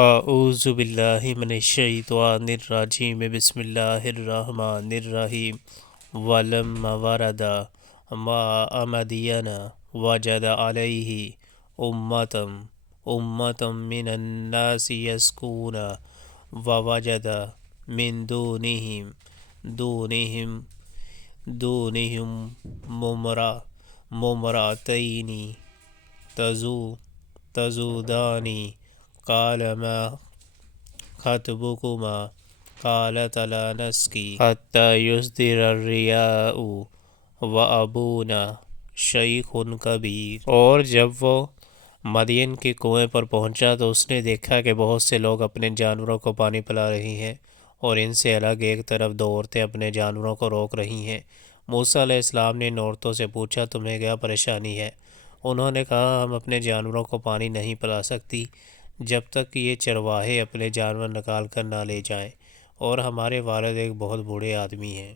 اعوذ باللہ من الشیطان الرجیم بسم اللہ الرحمن الرحیم ولما ورد ماء مدین وجد علیہ امتا من الناس یسکون ووجد من دونہم ممرأتین تذودان قال ما خطبكما قالتا لا نسقي حتى يصدر الرعاء وأبونا شيخ كبير۔ اور جب وہ مدین کے کنویں پر پہنچا تو اس نے دیکھا کہ بہت سے لوگ اپنے جانوروں کو پانی پلا رہی ہیں، اور ان سے الگ ایک طرف دو عورتیں اپنے جانوروں کو روک رہی ہیں۔ موسیٰ علیہ السلام نے ان عورتوں سے پوچھا تمہیں کیا پریشانی ہے؟ انہوں نے کہا ہم اپنے جانوروں کو پانی نہیں پلا سکتی جب تک کہ یہ چرواہے اپنے جانور نکال کر نہ لے جائیں، اور ہمارے والد ایک بہت بوڑھے آدمی ہیں۔